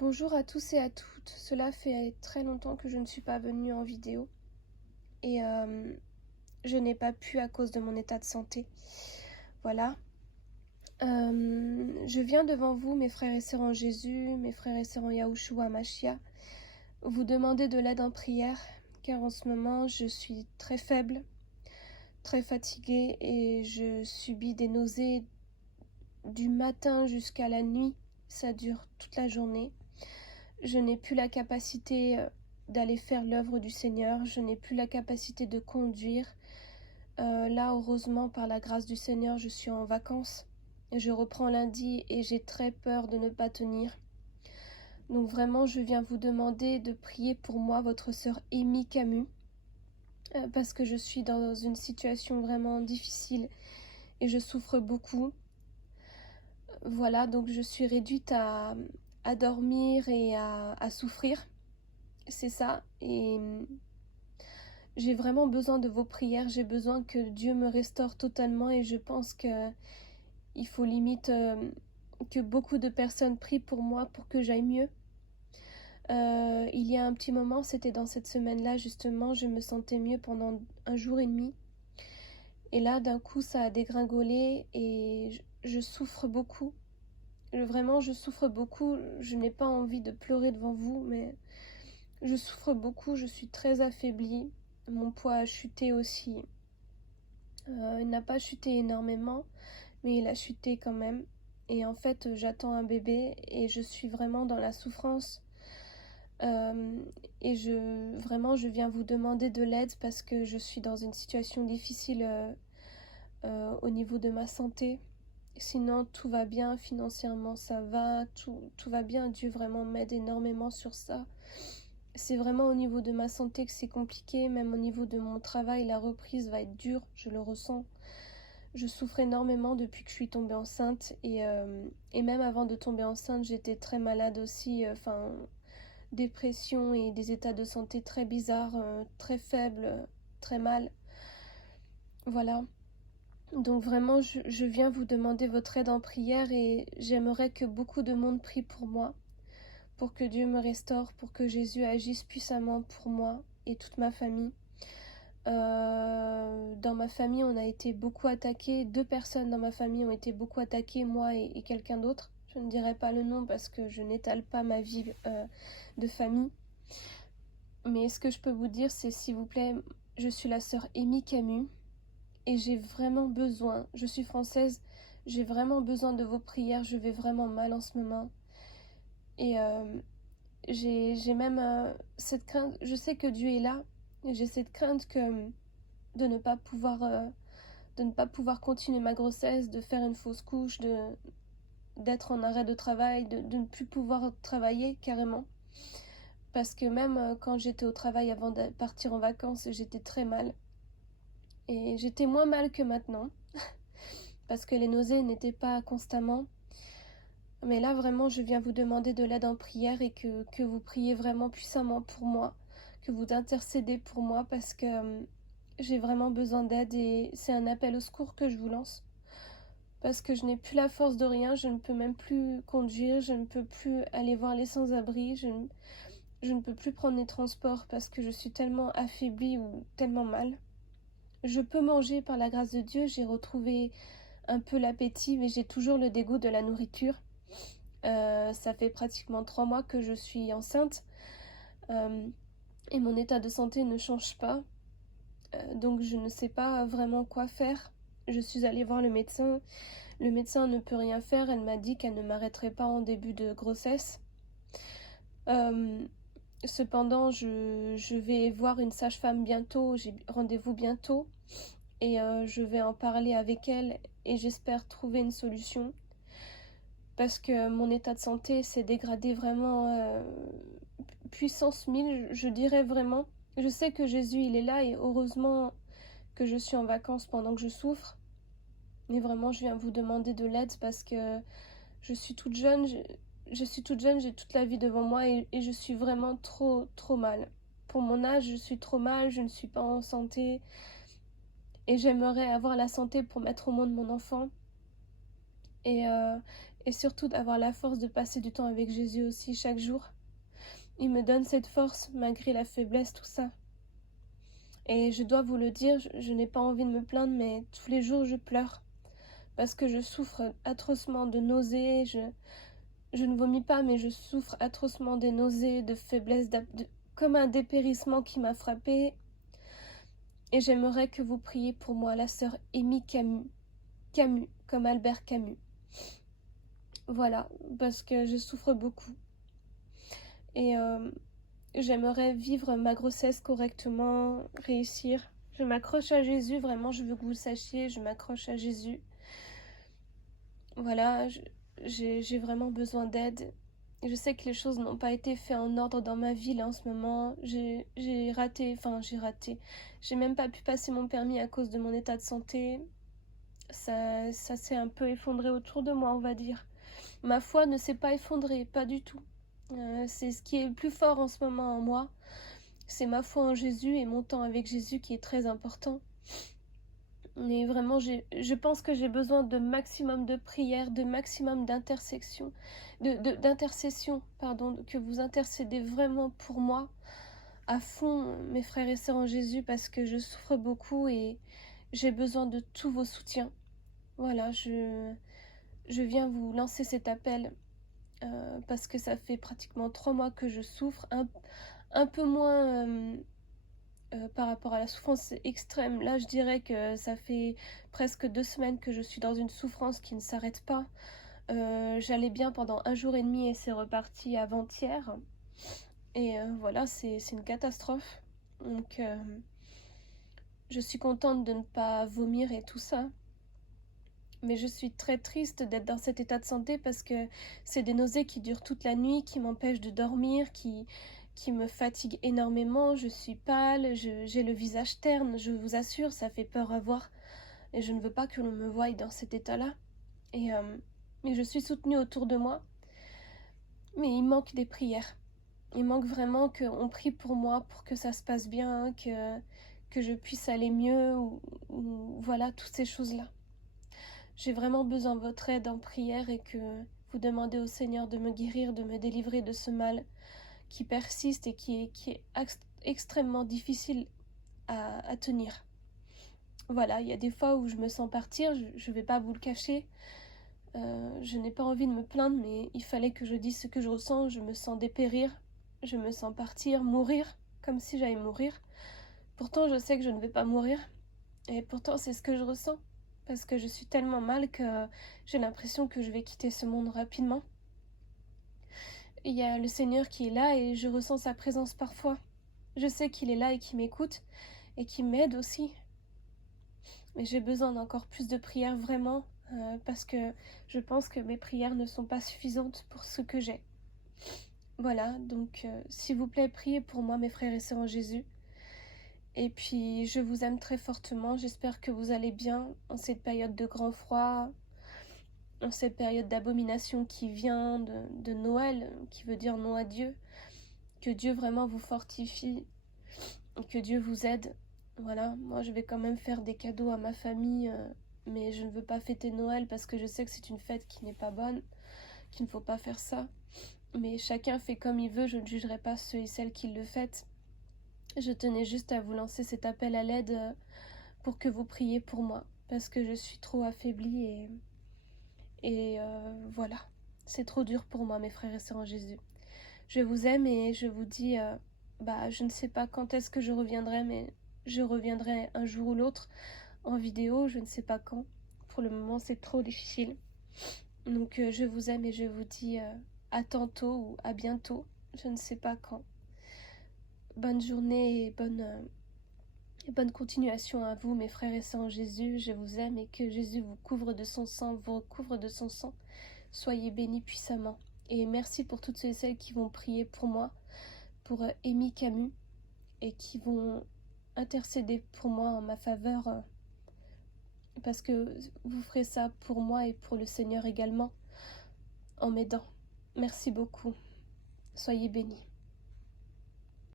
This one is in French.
Bonjour à tous et à toutes. Cela fait très longtemps que je ne suis pas venue en vidéo et je n'ai pas pu à cause de mon état de santé. Voilà. Je viens devant vous, mes frères et sœurs en Jésus, mes frères et sœurs en Yahushua Mashiach, vous demander de l'aide en prière, car en ce moment je suis très faible, très fatiguée et je subis des nausées du matin jusqu'à la nuit. Ça dure toute la journée. Je n'ai plus la capacité d'aller faire l'œuvre du Seigneur. Je n'ai plus la capacité de conduire. Là, heureusement, par la grâce du Seigneur, je suis en vacances. Je reprends lundi et j'ai très peur de ne pas tenir. Donc vraiment, je viens vous demander de prier pour moi, votre sœur Amy Camus, parce que je suis dans une situation vraiment difficile et je souffre beaucoup. Voilà, donc je suis réduite à dormir et à souffrir. C'est ça. Et j'ai vraiment besoin de vos prières. J'ai besoin que Dieu me restaure totalement. Et je pense que il faut limite que beaucoup de personnes prient pour moi pour que j'aille mieux. Il y a un petit moment, c'était dans cette semaine-là justement, je me sentais mieux pendant un jour et demi. Et là, d'un coup, ça a dégringolé et je souffre beaucoup. Vraiment, je souffre beaucoup. Je n'ai pas envie de pleurer devant vous, mais je souffre beaucoup. Je suis très affaiblie. Mon poids a chuté aussi. Il n'a pas chuté énormément, mais il a chuté quand même. Et en fait, j'attends un bébé et je suis vraiment dans la souffrance. Et je viens vous demander de l'aide parce que je suis dans une situation difficile au niveau de ma santé. Sinon, tout va bien, financièrement, ça va, tout va bien. Dieu vraiment m'aide énormément sur ça. C'est vraiment au niveau de ma santé que c'est compliqué, même au niveau de mon travail, la reprise va être dure, je le ressens. Je souffre énormément depuis que je suis tombée enceinte et même avant de tomber enceinte, j'étais très malade aussi, dépression et des états de santé très bizarres, très faibles, très mal. Voilà. Donc vraiment, je viens vous demander votre aide en prière et j'aimerais que beaucoup de monde prie pour moi, pour que Dieu me restaure, pour que Jésus agisse puissamment pour moi et toute ma famille. Dans ma famille, on a été beaucoup attaqués. 2 personnes dans ma famille ont été beaucoup attaquées, moi et quelqu'un d'autre. Je ne dirai pas le nom parce que je n'étale pas ma vie de famille. Mais ce que je peux vous dire, c'est s'il vous plaît, je suis la sœur Amy Camus et j'ai vraiment besoin, je suis française, j'ai vraiment besoin de vos prières. Je vais vraiment mal en ce moment. Et j'ai même cette crainte, je sais que Dieu est là, et j'ai cette crainte de ne pas pouvoir continuer ma grossesse, de faire une fausse couche, d'être en arrêt de travail, de ne plus pouvoir travailler carrément. Parce que même quand j'étais au travail avant de partir en vacances, j'étais très mal. Et j'étais moins mal que maintenant, parce que les nausées n'étaient pas constamment. Mais là, vraiment, je viens vous demander de l'aide en prière et que vous priez vraiment puissamment pour moi, que vous intercédez pour moi, parce que j'ai vraiment besoin d'aide et c'est un appel au secours que je vous lance. Parce que je n'ai plus la force de rien, je ne peux même plus conduire, je ne peux plus aller voir les sans-abri, je ne peux plus prendre les transports parce que je suis tellement affaiblie ou tellement mal. Je peux manger par la grâce de Dieu, j'ai retrouvé un peu l'appétit, mais j'ai toujours le dégoût de la nourriture. Ça fait pratiquement 3 mois que je suis enceinte et mon état de santé ne change pas. Donc je ne sais pas vraiment quoi faire. Je suis allée voir le médecin. Le médecin ne peut rien faire. Elle m'a dit qu'elle ne m'arrêterait pas en début de grossesse. Cependant, je vais voir une sage-femme bientôt. J'ai rendez-vous bientôt. Et je vais en parler avec elle. Et j'espère trouver une solution. Parce que mon état de santé s'est dégradé vraiment puissance 1000, je dirais vraiment. Je sais que Jésus, il est là et heureusement que je suis en vacances pendant que je souffre. Mais vraiment, je viens vous demander de l'aide parce que je suis toute jeune, j'ai toute la vie devant moi et je suis vraiment trop mal. Pour mon âge, je suis trop mal, je ne suis pas en santé et j'aimerais avoir la santé pour mettre au monde mon enfant. Et et surtout d'avoir la force de passer du temps avec Jésus aussi chaque jour. Il me donne cette force malgré la faiblesse, tout ça. Et je dois vous le dire, je n'ai pas envie de me plaindre, mais tous les jours je pleure parce que je souffre atrocement de nausées. Je ne vomis pas, mais je souffre atrocement des nausées, de faiblesse, comme un dépérissement qui m'a frappée. Et j'aimerais que vous priez pour moi, la sœur Amy Camus. Camus, comme Albert Camus. Voilà, parce que je souffre beaucoup. Et j'aimerais vivre ma grossesse correctement, réussir. Je m'accroche à Jésus, vraiment, je veux que vous le sachiez, je m'accroche à Jésus. Voilà, j'ai vraiment besoin d'aide. Je sais que les choses n'ont pas été faites en ordre dans ma vie là en ce moment. J'ai raté. J'ai même pas pu passer mon permis à cause de mon état de santé. Ça s'est un peu effondré autour de moi, on va dire. Ma foi ne s'est pas effondrée, pas du tout. C'est ce qui est le plus fort en ce moment en moi. C'est ma foi en Jésus et mon temps avec Jésus qui est très important. Mais vraiment, je pense que j'ai besoin de maximum de prières, de maximum d'intercession, que vous intercédez vraiment pour moi à fond, mes frères et sœurs en Jésus, parce que je souffre beaucoup et j'ai besoin de tous vos soutiens. Voilà, je viens vous lancer cet appel parce que ça fait pratiquement 3 mois que je souffre, un peu moins par rapport à la souffrance extrême. Là, je dirais que ça fait presque 2 semaines que je suis dans une souffrance qui ne s'arrête pas. J'allais bien pendant 1 jour et demi et c'est reparti avant-hier. Et voilà, c'est une catastrophe. Donc, je suis contente de ne pas vomir et tout ça. Mais je suis très triste d'être dans cet état de santé parce que c'est des nausées qui durent toute la nuit, qui m'empêchent de dormir, qui me fatiguent énormément. Je suis pâle, j'ai le visage terne, je vous assure, ça fait peur à voir. Et je ne veux pas que l'on me voie dans cet état-là. Et je suis soutenue autour de moi. Mais il manque des prières. Il manque vraiment qu'on prie pour moi, pour que ça se passe bien, que je puisse aller mieux, ou voilà, toutes ces choses-là. J'ai vraiment besoin de votre aide en prière et que vous demandez au Seigneur de me guérir, de me délivrer de ce mal qui persiste et qui est extrêmement difficile à tenir. Voilà, il y a des fois où je me sens partir, je ne vais pas vous le cacher. Je n'ai pas envie de me plaindre, mais il fallait que je dise ce que je ressens. Je me sens dépérir, je me sens partir, mourir, comme si j'allais mourir. Pourtant, je sais que je ne vais pas mourir. Et pourtant, c'est ce que je ressens. Parce que je suis tellement mal que j'ai l'impression que je vais quitter ce monde rapidement. Il y a le Seigneur qui est là et je ressens sa présence parfois. Je sais qu'il est là et qu'il m'écoute et qu'il m'aide aussi. Mais j'ai besoin d'encore plus de prières vraiment parce que je pense que mes prières ne sont pas suffisantes pour ce que j'ai. Voilà, donc s'il vous plaît, priez pour moi, mes frères et sœurs en Jésus. Et puis, je vous aime très fortement. J'espère que vous allez bien en cette période de grand froid, en cette période d'abomination qui vient de Noël, qui veut dire non à Dieu. Que Dieu vraiment vous fortifie et que Dieu vous aide. Voilà, moi je vais quand même faire des cadeaux à ma famille, mais je ne veux pas fêter Noël parce que je sais que c'est une fête qui n'est pas bonne, qu'il ne faut pas faire ça. Mais chacun fait comme il veut, je ne jugerai pas ceux et celles qui le fêtent. Je tenais juste à vous lancer cet appel à l'aide pour que vous priez pour moi, parce que je suis trop affaiblie et voilà, c'est trop dur pour moi, mes frères et sœurs en Jésus. Je vous aime et je vous dis, je ne sais pas quand est-ce que je reviendrai, mais je reviendrai un jour ou l'autre en vidéo, je ne sais pas quand. Pour le moment, c'est trop difficile. Donc je vous aime et je vous dis à tantôt ou à bientôt, je ne sais pas quand. Bonne journée et bonne continuation à vous, mes frères et sœurs en Jésus. Je vous aime et que Jésus vous couvre de son sang, vous recouvre de son sang. Soyez bénis puissamment. Et merci pour toutes ceux et celles qui vont prier pour moi, pour Amy Camus, et qui vont intercéder pour moi en ma faveur, parce que vous ferez ça pour moi et pour le Seigneur également, en m'aidant. Merci beaucoup. Soyez bénis.